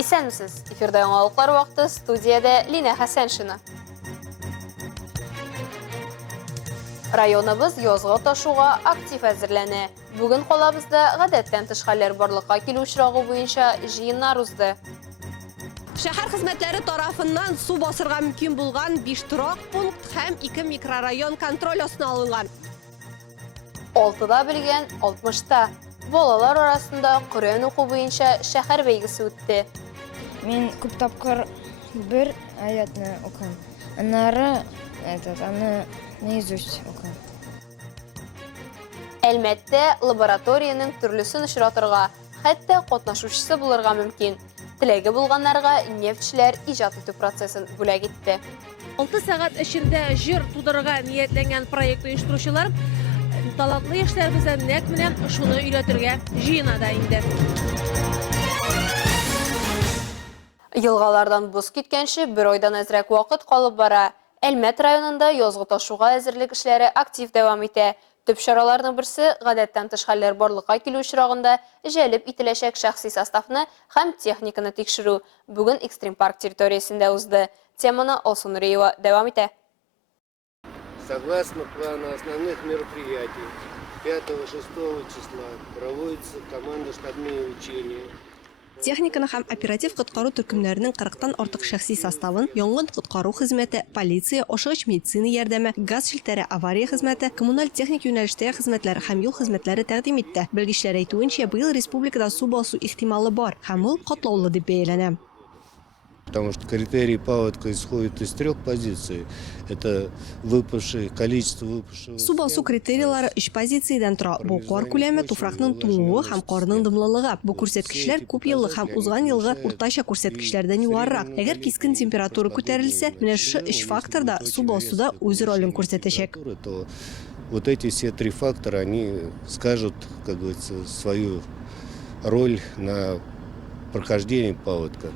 Исәнмесез, эфирда яңалыклар вакыты, студияда Лина Хәсәншина. Районыбыз язга ташуга актив әзерләнә. Бүген калабызда гадәттән тыш хәлләр барлыкка килү очрагы буенча җыеннар узды. Шәһәр хезмәтләре тарафыннан су басырга мөмкин булган 5 торак пункт һәм 2 микрорайон контроль астына алынган. 6да белгән 60та. Балалар арасында Коръән уку буенча шәһәр бәйгесе үтте. Мен күп тапкыр бер аятны укыйм. Аннары аны наизусть укыйм. Әлмәттә лабораторияның төрлесен очратырга, хәтта катнашучысы булырга мөмкин. Теләге булганнарга нефтьчеләр иҗат итү процессын бүләк итте. 6 сәгать эчендә җыр тудырырга ниятләнгән проект оештыручылар талантлы яшьләребезгә нәкъ менә шуны өйрәтергә җыена да инде. Елгалардан боз киткәнче бер айдан әзрәк вакыт калып бара. Әлмәт районында язгы ташуга әзерлек эшләре актив дәвам итә. Төп чараларның берсе гадәттән тыш хәлләр барлыкка килү очрагында җәлеп ителәчәк шәхси составны һәм техниканы тикшерү. Бүген Экстрим парк территориясендә узды. Теманы Алсу Нуриева дәвам итә. Согласно плану основных мероприятий 5-6 числа проводятся командно-штабные учения. Техниканы һәм оператив коткару төркемнәренең 40тан артык шәхси составын янгын коткару хезмәте, полиция, ашыгыч медицина ярдәме, газ шелтәре авария хезмәте, коммуналь техник юнәлештәге хезмәтләр һәм юл хезмәтләре тәкъдим итте. Белгечләр әйтүенчә, быел республикада су басу ихтималы бар һәм ул катлаулы дип бәяләнә. Потому что критерий паводка исходит из 3 позиций. Это количество выпавшего... Су басу критерийлары 3 позициядән тора. Бу кар күләме, туфракның туңуы һәм карның дымлылыгы. Бу күрсәткечләр күп еллык һәм узган елгы уртача күрсәткечләрдән югарырак. Әгәр кискен температура күтәрелсә, менә шу 3 фактор да су басуда үз ролен күрсәтәчәк. То вот эти все 3 фактора, они скажут, как говорится, свою роль на прохождении паводка.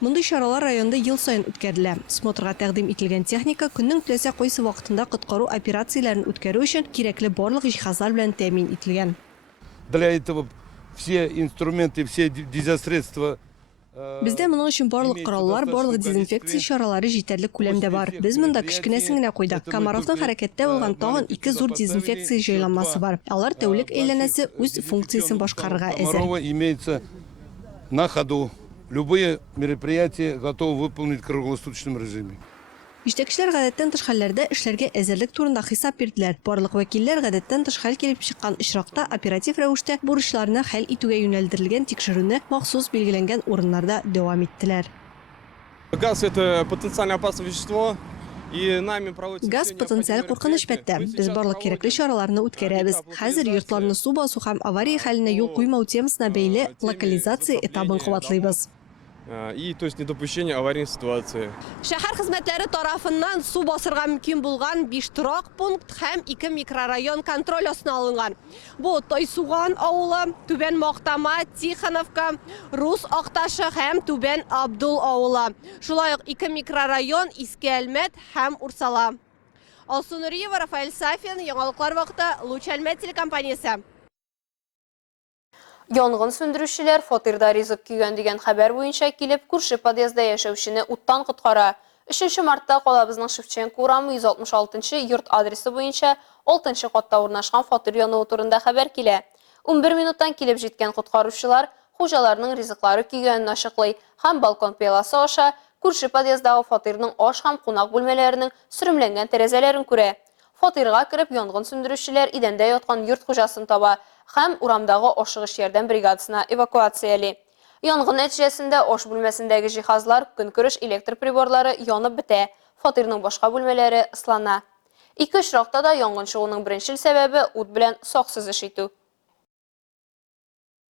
Мондый чаралар районда ел сайын үткәрелә. Смотрга тәкъдим ителгән техника көннең теләсә кайсы вакытында коткару операцияләрен үткәрү өчен кирәкле барлык җиһазлар белән тәэмин ителгән. Для этого все инструменты, все дезинфекциосредства. Бездә моның өчен барлык кораллар, барлык дезинфекция чаралары җитәрлек күләмдә бар. Біз монда кечкенәсен генә куйдык. Комаровның хәрәкәттә булган тагын 2 зур дезинфекция җайланмасы бар. Алар тәүлек әйләнәсе үз функциясын башкарырга әзер. Комарова имеется на ходу. Любые мероприятия готовы выполнить в круглосуточном режиме. Җитәкчеләр гадәттән тыш хәлләрдә эшләргә әзерлек турында хисап бирделәр. Барлык вәкилләр гадәттән тыш хәл килеп чыккан очракта оператив рәвештә бурычларны хәл итүгә юнәлдерелгән тикшерүне махсус билгеләнгән урыннарда дәвам иттеләр. Газ – это потенциально опасное вещество. Газ потенциаль куркыныч бәттә. Без барлык кирәкле чараларны үткәрәбез. Хәзер йортларны су басу һәм авария хәленә юл куймау темасына бәйле локализация этабын куатлыйбыз. И то есть недопущение аварийной ситуации. Шәһәр хезмәтләре тарафыннан су басырга мөмкин булган 5 торак пункт һәм 2 микрорайон контроль астына алынган. Бу Тайсуган авылы, Түбән Мактама, Тихоновка, Рус Акташы һәм Түбән Абдул авылы. Шулай ук 2 микрорайон Иске Әлмәт һәм Урсала. Алсу Нуриева, Рафаэль Сафин, яңалыклар вакыты, Луч Әлмәт телекомпаниясе. Янгын сүндерүчеләр фатирда ризык күйгән дигән хәбәр буенча килеп, күрше подъездда яшәүчене уттан коткара. 3 мартта калабызның Шевченко урамы 166-нчы йорт адресы буенча 6-нчы катта урнашкан фатир януы турында хәбәр килә. 11 минуттан килеп җиткән коткаручылар хуҗаларның ризыклары күйгәнен ачыклый һәм балкон пыяласы аша күрше подъездагы фатирның аш һәм кунак бүлмәләренең сөрөмләнгән тәрәзәләрен күрә. Фатирга кереп янгын сүндерүчеләр идәндә яткан йорт хуҗасын таба һәм урамдагы ашыгыч ярдәм бригадасына эвакуациялый. Янгын нәтиҗәсендә аш бүлмәсендәге җиһазлар, көнкүреш электр приборлары янып бетә, фатирның башка бүлмәләре ыслана. 2 очракта да янгын чыгуның беренчел сәбәбе ут белән саксыз эш итү.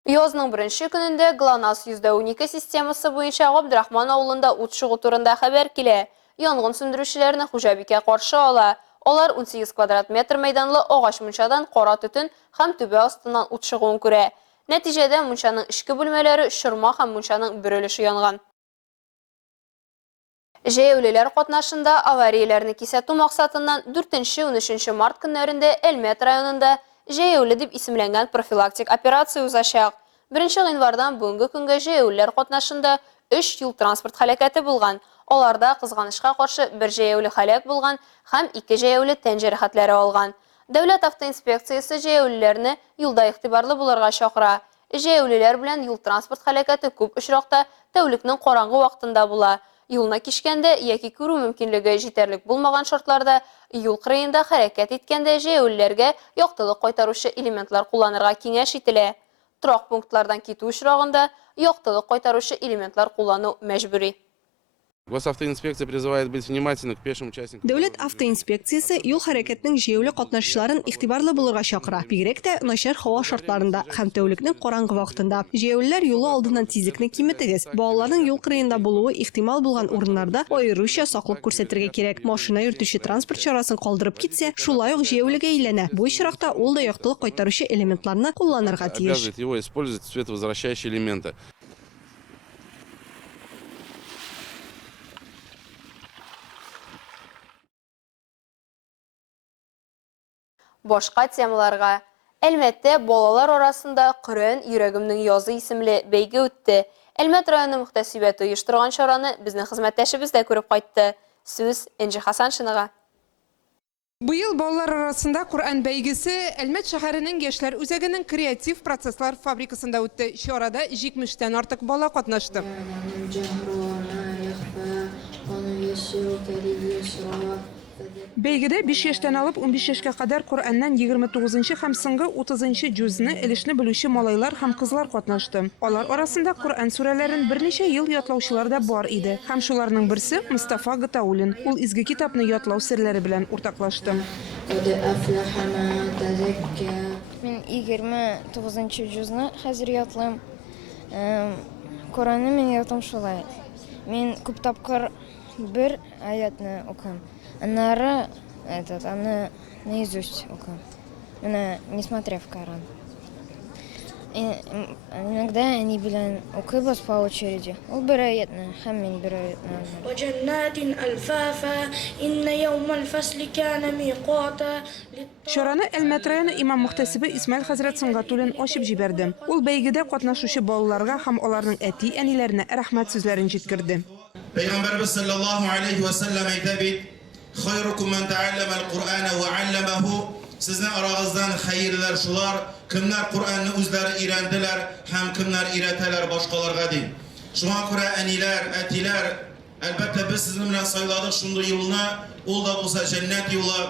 Язның беренче көнендә ГЛОНАСС 112 системасы буенча Габдрахман авылында ут чыгу турында хәбәр килә. Янгын сүндерүчеләрне хуҗабикә каршы ала. Алар 18 квадрат метр мәйданлы агач мунчадан кара төтен һәм түбә астыннан ут чыгуын күрә. Нәтиҗәдә мунчаның эчке бүлмәләре, шырма һәм мунчаның бер өлеше янган. Җәяүлеләр катнашында аварияләрне кисәтү максатыннан 4-13 март көннәрендә Әлмәт районында җәяүле дип исемләнгән профилактик операция узачак. 1 январдан бүгінгі күнгә җәяүлеләр катнашында 3 юл транспорт һәлакәте булган. Аларда кызганычка каршы 1 җәяүле һәлак булган һәм 2 җәяүле тән җәрәхәтләре алган. Дәүләт автоинспекциясе җәяүлеләрне юлда игътибарлы булырга чакыра. Җәяүлеләр белән юл транспорт һәлакәте күп очракта тәүлекнең караңгы вакытында була. Юлны кичкәндә яки күрү мөмкинлеге җитәрлек булмаган шартларда юл кырыенда хәрәкәт иткәндә җәяүлеләргә яктылык кайтаручы элементлар кулланырга киңәш ителә. Торак пунктлардан китү очрагында яктылык кайтаручы элементлар куллану мәҗбүри. Госавтоинспекция призывает быть внимательным к пешим участникам. Дәүләт автоинспекциясе юл хәрәкәтенең җәяүле катнашчыларын игътибарлы булырга чакыра. Бигрәк тә начар һава шартларында һәм тәүлекнең караңгы вакытында. Җәяүлеләр юлы алдыннан тизлекне киметегез. Балаларның юл кырыенда булуы ихтимал булган урыннарда аеруча саклык күрсәтергә кирәк. Машина йөртүче транспорт чарасын калдырып китсә, шулай ук җәяүлегә әйләнә. Бу очракта ул да яктылык кайтаручы элементларны кулланырга тиеш. Обязывает его использовать световозвращающие элементы. Башка темаларга. Әлмәттә балалар арасында Коръән йөрәгемнең язы исемле бәйге үтте. Әлмәт районы мөхтәсибәте оештырган чараны безнең хезмәттәшебез дә күреп кайтты. Сүз Энҗи Хасаншинага. Быел балалар арасында Коръән бәйгесе Әлмәт шәһәренең яшьләр үзәгенең креатив процесслар фабрикасында үтте. Чарада 70-тән артык бала катнашты. Бәйгедә 5 яшьтән алып 15 яшькә кадәр Коръәннән 29-нчы һәм соңгы 30-нчы җүзне элешне белүче малайлар һәм кызлар катнашты. Алар арасында Коръән сүрәләрен берничә ел ятлаучылар да бар иде. Һәм шуларның берсе Мустафа Гатаулин. Ул изге китапны ятлау серләре белән уртаклашты. Мин 29-нчы җүзне хәзер ятлыйм. Коръәнне мин ятам шулай. Мин күп тапкыр бер аятны укыйм. Аннары аны наизусть укыйм. Несмотря в Коран. Иногда они белән укыйбыз по очереди. Ул бер аятны һәм мин бер аятны. وجنات ألفافا إن يوم الفصل كان ميقاتا. Чараны Әлмәт районы имам мөхтәсибе Исмаил хәзрәт Сөнгатуллин ачып җибәрде. Ул бәйгедә катнашучы балаларга һәм аларның әти-әниләренә рәхмәт сүзләрен җиткерде. Пәйгамбәрбез саллаллаху алейхи ва саллям әйтә бит: "Хайрукум ман тәаллама ал-Кур'ана ва 'алламаху." Сезнең арагыздан хәерләр шулар, кемнәр Кур'анны үзләре өйрәнделәр һәм кемнәр өйрәтәләр башкаларга ди. Шуңа күрә әниләр, әтиләр, әлбәттә без сезнең белән сайладык шундый юлны, ул да булса җәннәт юлы.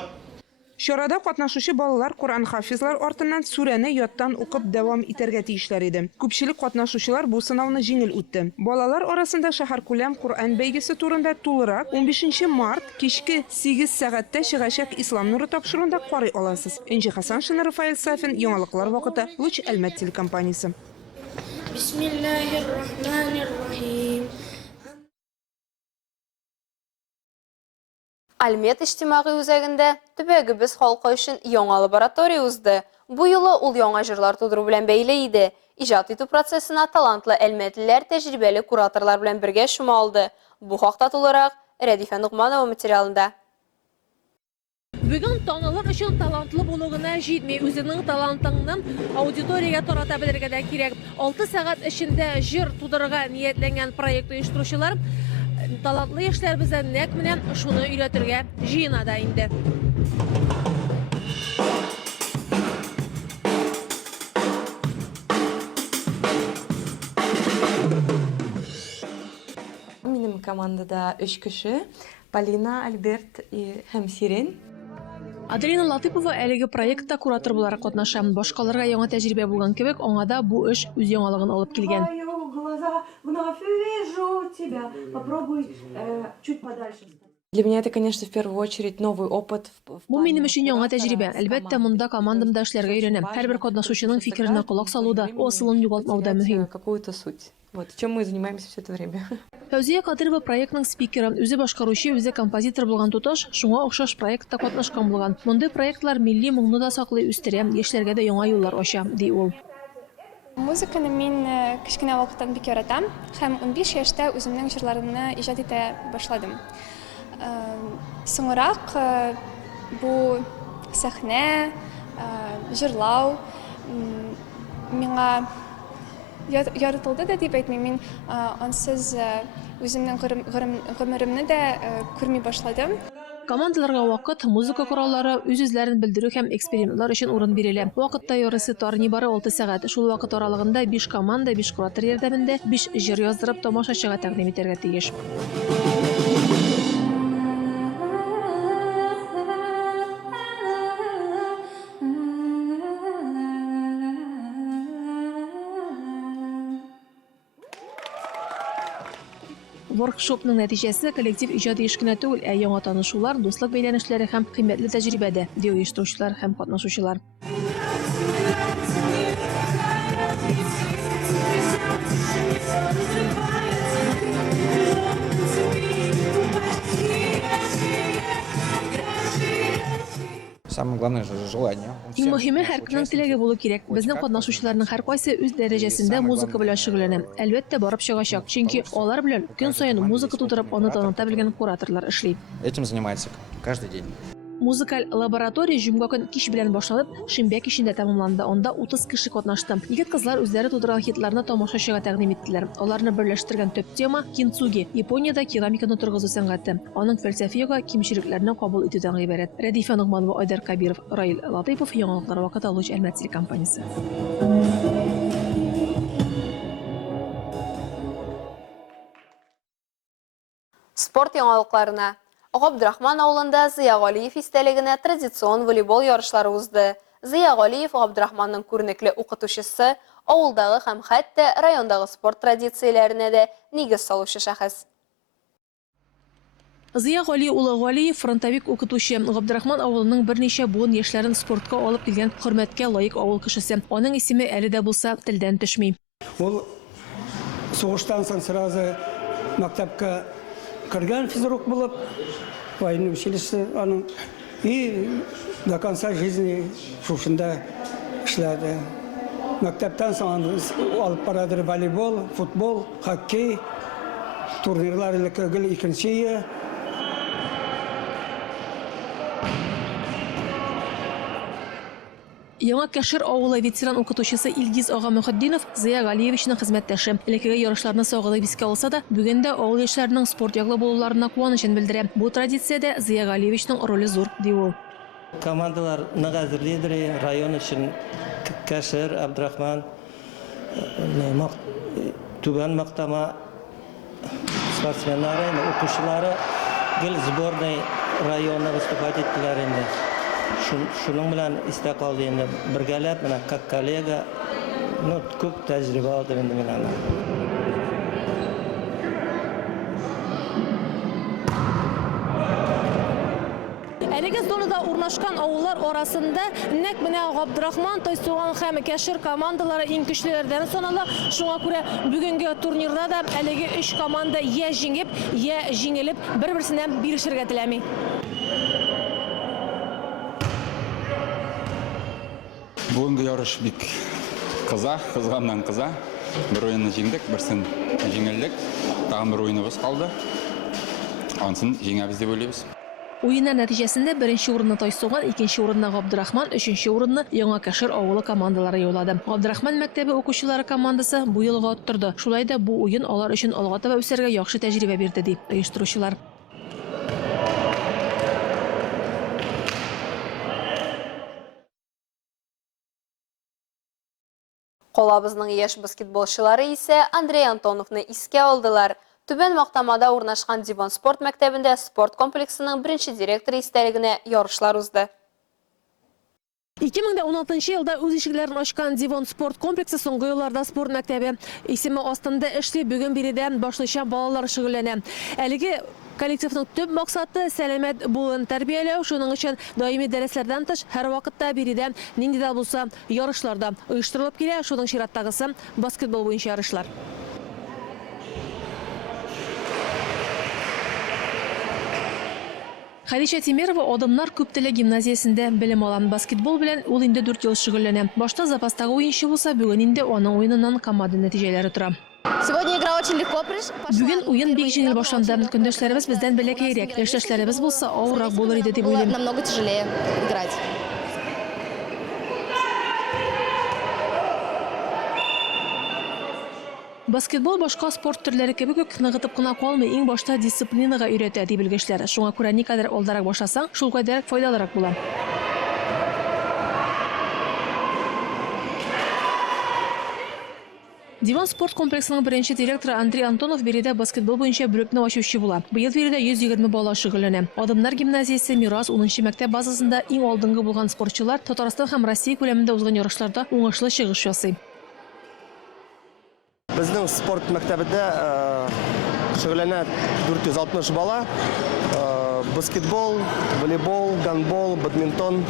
Чарада катнашучы балалар Коръән хафизлар артыннан сүрәне яттан укып дәвам итәргә тиешләр иде. Күпчелек катнашучылар бу сынауны җиңел үтте. Балалар арасында шәһәркүләм Коръән бәйгесе турында тулырак 15 март кичке 8 сәгатьтә чыгачак Ислам нуры тапшыруында карый аласыз. Энҗи Хасаншина, Рафаэль Сафин, яңалыклар вакыты, Луч Әлмәт телекомпаниясе. Бисмиллахир-рахманир-рахим. Әлмәт иҗтимагый үзәгендә төбәгебез халкы өчен яңа лаборатория узды. Бу юлы ул яңа җырлар тудыру белән бәйле иде. Иҗат итү процессына талантлы әлмәтлеләр тәҗрибәле кураторлар белән бергә шомалды. Бу хакта тулырак Рәдифә Нугманова материалында. Бүген танылыр өчен талантлы булугына җитми, үзенең талантыңны аудиториягә тарата белергә дә кирәк. 6 сәгать эчендә җыр тудырырга ниятләнгән проект оештыручылар талантлы яшьләр бездән нәкъ менә шуны өйрәтергә җыена да инде. Минем командада 3 кеше: Полина, Альберт һәм Сирен. Аделина Латыпова әлеге проектта куратор буларак катнаша. Башкаларга яңа тәҗрибә булган кебек, аңа да бу эш үз яңалыгын алып килгән. Для меня это, конечно, в первую очередь новый опыт. Бу минем өчен яңа тәҗрибә. Әлбәттә, монда командамда эшләргә өйрәнәм. Һәрбер катнашучының фикеренә кулак салуда, асылын югалтмауда мөһим. Какую-то суть. Вот чем мы занимаемся все это время. Фәүзия Кадырова проектның спикеры, үзе башкаручы, үзе композитор булган туташ, шуңа охшаш проектта катнашкан булган. Мондый проектлар милли моңны да саклый, үстерә, яшьләргә дә яңа юллар ача, ди ул. Музыканы мин кечкенә вакыттан бик яратам һәм 15 яшьтә үземнең җырларымны иҗат итә башладым. Соңрак бу сәхнә, җырлау миңа яратылды да дип әйтмим. Мин ансыз үземнең гомеремне дә күрми башладым. Командаларга вакыт, музыка кораллары, үз-үзләрен белдерү һәм экспериментлар өчен урын бирелә. Вакытта ярысы тар нибары 6 сәгать. Шул вакыт аралыгында 5 команда, 5 куратор ярдәмендә 5 җыр яздырып тамашачыга тәкъдим итәргә тиеш. Воркшопның нәтиҗәсе коллектив иҗади эш кенә түгел, ә яңа танышулар, дуслык бәйләнешләре һәм кыйммәтле тәҗрибәдә, ди оештыручылар һәм катнашучылар. Самое главное же желание. Иң мөһиме һәркемнең теләге булу кирәк. Безнең катнашучыларның һәркайсы үз дәрәҗәсендә музыка белән шөгыльләнә. Әлбәттә барып чыгачак, чөнки алар белән көн саен музыка тудырып, аны таныта белгән кураторлар эшли. Этим занимается каждый день. Музыкаль лаборатория җомга көн кич белән башланып, шимбә кичендә тәмамланды. Анда 30 кеше катнашты. Егет-кызлар үзләре тудырган хитларны тамашачыга тәкъдим иттеләр. Аларны берләштергән төп тема кинцуги, Япониядә керамиканы торгызу сәнгате. Аның фәлсәфиягә кимчелекләрне кабул итүдән гыйбарәт. Рәдифә Нугманова, Айдар Кабиров, Раил Латыйпов, яңалыклар вакыт алучы Әлмәт телекомпаниясе. Спорт яңалыкларына. Габдрахман авылында Зыя Галиев истәлегенә традицион волейбол ярышлары узды. Зыя Галиев Габдрахманның күренекле укытучысы, авылдагы һәм хәтта райондагы спорт традицияләренә дә нигез салучы шәхес. Зыя Гали улы Галиев фронтовик укытучы. Габдрахман авылының берничә буын яшьләрен спортка алып килгән хөрмәткә лаек авыл кешесе. Аның исеме әле дә булса телдән төшми. Ул сугыштан соң сразу мәктәпкә кергән физрук булып, военное училище аның и до конца жизни шушында эшләде. Мәктәптән соң алып барадыр волейбол, футбол, хоккей, турнирлар гел икенче. Яңа Кәшер авылы ветеран укытучысы Илгиз ага Мөхәддинов Зыя Галиевичның хезмәттәше. Элеккеге ярышларны сагылып искә алса да, бүген дә авыл яшьләренең спорт яклы булуларына куанычын белдерә. Бу традициядә Зыя Галиевичның роле зур, ди ул. Командалар нәгазирледер, район өчен Кәшер, Абдрахман, Түбән Мактама спортсменнары, укучылары гел сборной районына выступать иттеләр инде. Шуның белән истә калды инде. Бергәләп, менә как коллега, күп тәҗрибә алдым инде мин аны. Әлеге зонада урнашкан авыллар арасында нәкъ менә Габдрахман, Тойсуган һәм Кәшер командалары иң көчлеләрдән санала. Шуңа күрә бүгенге турнирда да әлеге 3 команда я җиңеп, я җиңелеп, бер-берсенә бирешергә теләми. Бүгенге ярыш бик кызганнан кыза. Бер уенны җиңдек, берсен җиңелдек. Тагын бер уеныбыз калды. Ансын җиңәбез дип уйлыйбыз. Уеннар нәтиҗәсендә беренче урынны Тойсуган, икенче урынны Габдрахман, өченче урынны Яңа Кәшер авылы командалары яулады. Габдрахман мәктәбе укучылары командасы бу елга оттырды. Шулай да бу уен алар өчен алга таба үсәргә яхшы тәҗрибә бирде, ди оештыручылар. Колабызның яшь баскетболчылары исә Андрей Антоновны искә алдылар. Түбән Мактамада урнашкан Диван спорт мәктәбендә спорт комплексының беренче директоры истәлегенә ярышлар узды. 2016 елда үз ишекләрен ачкан Диван спорт комплексы соңгы елларда спорт мәктәбе исеме астында эшли, бүген биредә башлыча балалар шөгыльләнә. Әлеге коллективның төп максаты сәламәт булуын тәрбияләү, шуның өчен даими дәресләрдән тыш һәр вакытта биредә нинди дә булса ярышларда оештырылып килә. Шуның чираттагысы баскетбол буенча ярышлар. Хәдичә Тимерова Адымнар күптеле гимназиясендә белем алган. Баскетбол белән ул инде 4 ел шөгыльләнә. Башта запастагы уенчы булса, бүген инде аның уеныннан команда нәтиҗәләре тора. Сегодня игра очень легко прошла. Бүген уен бик җиңел башланды. Көндәшләребез бездән бәләкәйрәк, яшьтәшләребез булса авыррак булыр иде дип уйлыйм. Намного тяжелее играть. Basketbol başka sport türleri kebek üк nığıtıp kına kalmay iň başta disiplinaga üretә diýip bilgeçler. Şuňa görä nikadar oldarak başlasaň, şol kadar faydalarak bolar. Divan sport kompleksinin birinci direktoru Andrey Antonov beride basketbol boyunca bölükni başçısı bola. Bu yıl beride 120 bala şug'ullanadi. Adamlar gimnaziyasi Miras 10-nji maktab bazasında iň oldingi bolgan sportçılar Tataristan hem Rossiya ko'lamida uzgan yarışlarda oňaşly çygyş ýasaý. Bizning sport maktabida şug'ullanan 460 bala. Basketbol, voleybol, gandbol, badminton.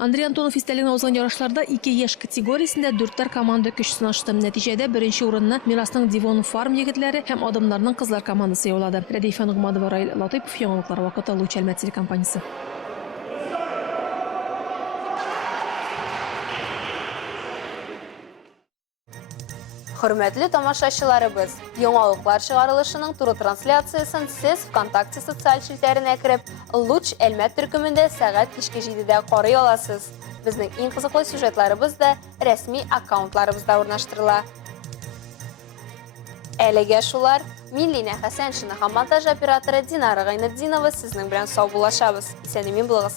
Andrey Antonov isteligine uzgan yarışlarda 2 yaş kategorisinde 4'ler komanda köşk sınашты. Neticede birinci urunni Mirasning Divon Farm yigitleri hem adamlarning qizlar komandasi yo'ladi. Radifa Nig'matova, Rail Latipov, Yangiliklar vaqti Luch Almat telekompaniyasi. Hürmetli tamaşaçılarыбыз, Yaňalyklар çygarylışynyň turu translasiýasyny siz Vkontakte sosial şilterine kirip, Luch Almat türküminde sagat kişki 7-de gory alasy. Bizning iň kızykly süjetlerimiz da resmi akkauntlarybızda urnaşdyryla. Älige şular, Millina Hasançyna ham montaj operatory Dinara Gaynetdinova sizning bilen sag bulaşabys. Sen emin bolýas.